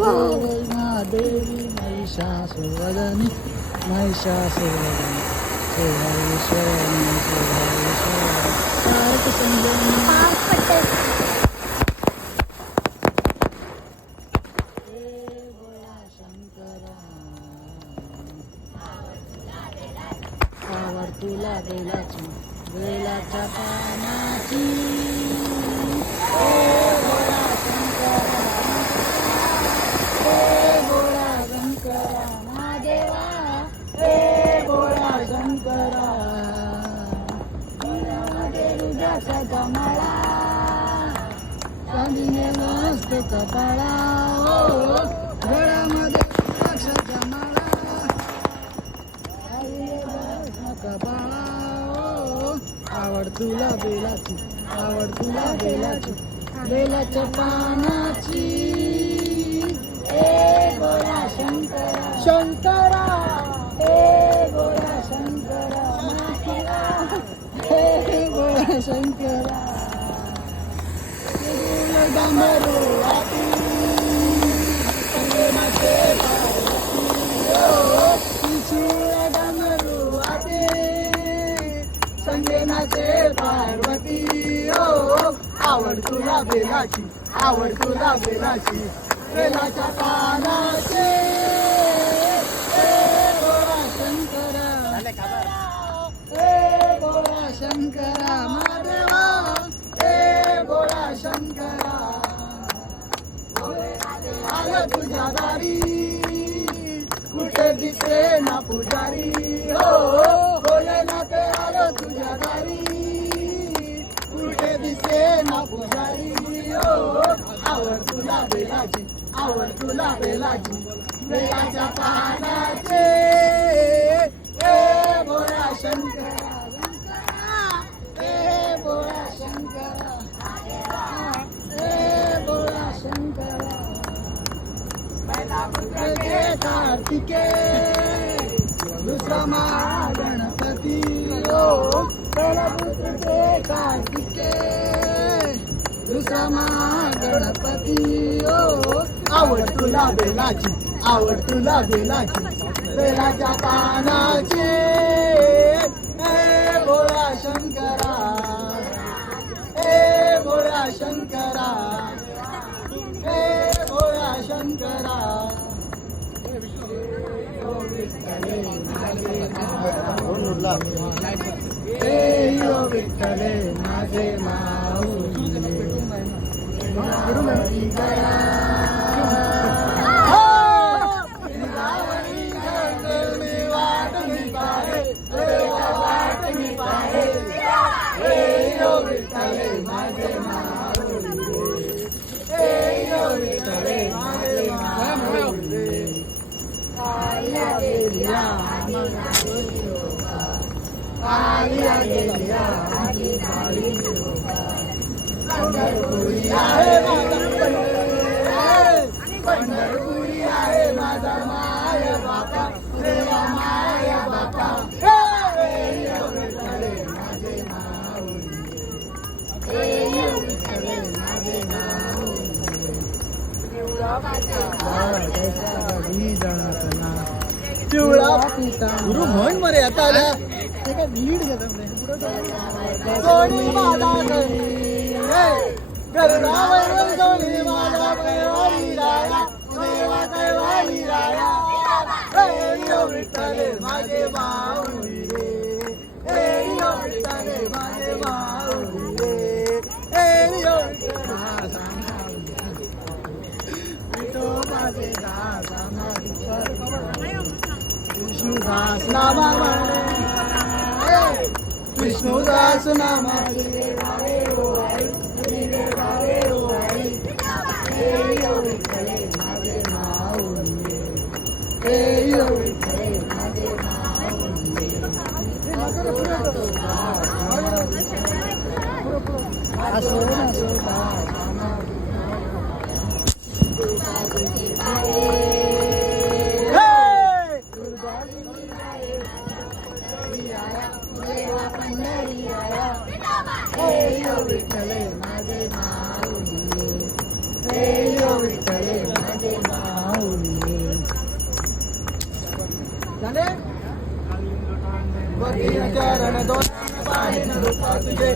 देवी महिषासुरवदनी महिषासुरवदनी सोहाईश्वरनी सोहाईश्वरनी सारक संजनी तुला बेलाची बेलाच्या पानाची भोळा शंकरा महादेवा हे भोळा शंकरा तुझ्यामध्ये रुद्राचा जमाळा चांदीने मस्त कपाळा घरामध्ये रुद्राचा जमाळा कपाळा आवड तुला बेलाची आवड तुला बेलाची बेलाच्या पानाची ए भोळा शंकरा शंकरा ए भोळा शंकरा हे भोळा शंकरा डमरू आती संगेनाचे पार्वती ओ आवड तुला बेलाची आवड तुला बेलाची बेलाच्या पानाचे भोळा शंकरा भोळा शंकरा महादेवा हे भोळा शंकरा आलं तुझ्या दारी कुठे दिसे ना पुजारी हो भोलेनाथ आलं तुझ्या दारी कुठे दिसे ना पुजारी हो आवड तुला बेलाची आवड तुला बेलाची बेलाच्या पानाचे ए भोळा शंकरा ए भोळा शंकरा ए भोळा शंकरा कार्तिके दुसरा गणपती ओ पहिला पुत्र कार्तिके दुसरा गणपती ओ आवड तुला बेलाची आवड तुला बेलाची बेलाच्या पानाची ए भोळा शंकरा ए भोळा शंकरा ए भोळा शंकरा विठ्ठले माझे माऊली पंढरपुरी आहे माझा माय बापा देवा माय बापा विठ्ठले माझे माऊली माझे पिवळा पिता गुरु म्हण मरे आता आला ते काय लीड घेतात सोनी माझा गरुडावर सोनी माझा कैवारी राया देवा कैवारी राया विठ्ठले माझे माऊली रे विठ्ठले माझे माऊली रे विष्णुदास नामा विष्णुदास नामा विठ्ठले माझे माऊली विठ्ठले माझे माऊली विठ्ठले माझे माऊली विठ्ठले माझे माऊली झाले? वकील चरण दोन पाणी न रुपा तुझे